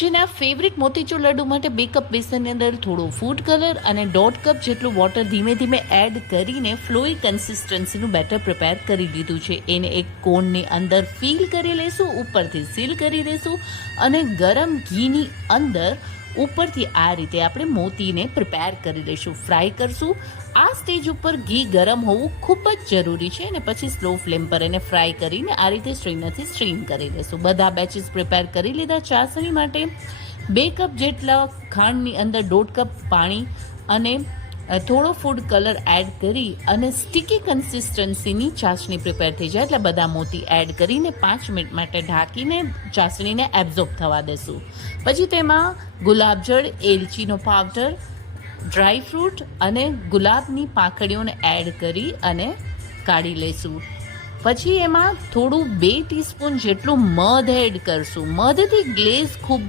જેના ફેવરિટ મોતીચૂર લડ્ડુ માટે 2 કપ બેસનની અંદર થોડો ફૂડ કલર અને 1.5 કપ જેટલું વોટર ધીમે ધીમે એડ કરીને ફ્લોઈ કન્સિસ્ટન્સીનું બેટર પ્રિપેર કરી લીધું છે. એને એક કોનની અંદર ફિલ કરી લઈશું, ઉપરથી સીલ કરી દઈશું અને ગરમ ઘીની અંદર ઉપરથી આ રીતે આપણે મોતીને પ્રિપેર કરી લઈશું, ફ્રાય કરશું. આ સ્ટેજ ઉપર ઘી ગરમ હોવું ખૂબ જ જરૂરી છે અને પછી સ્લો ફ્લેમ પર એને ફ્રાય કરીને આ રીતે સ્ટ્રેનરથી સ્ટ્રેન કરી લઈશું. બધા બેચીસ પ્રિપેર કરી લીધા. ચાસણી માટે 2 કપ જેટલા ખાંડની અંદર 1.5 કપ પાણી અને થોડો ફૂડ કલર એડ કરી અને સ્ટીકી કન્સિસ્ટન્સીની ચાસણી પ્રિપેર થઈ જાય એટલે બધા મોતી એડ કરીને 5 મિનિટ માટે ઢાંકીને ચાસણીને એબ્ઝોર્બ થવા દેશું. પછી તેમાં ગુલાબજળ, એલચીનો પાવડર, ડ્રાય ફ્રૂટ અને ગુલાબની પાંખડીઓને એડ કરી અને કાઢી લઈશું. પછી એમાં થોડું 2 ટીસ્પૂન જેટલું મધ એડ કરશું. મધથી ગ્લેઝ ખૂબ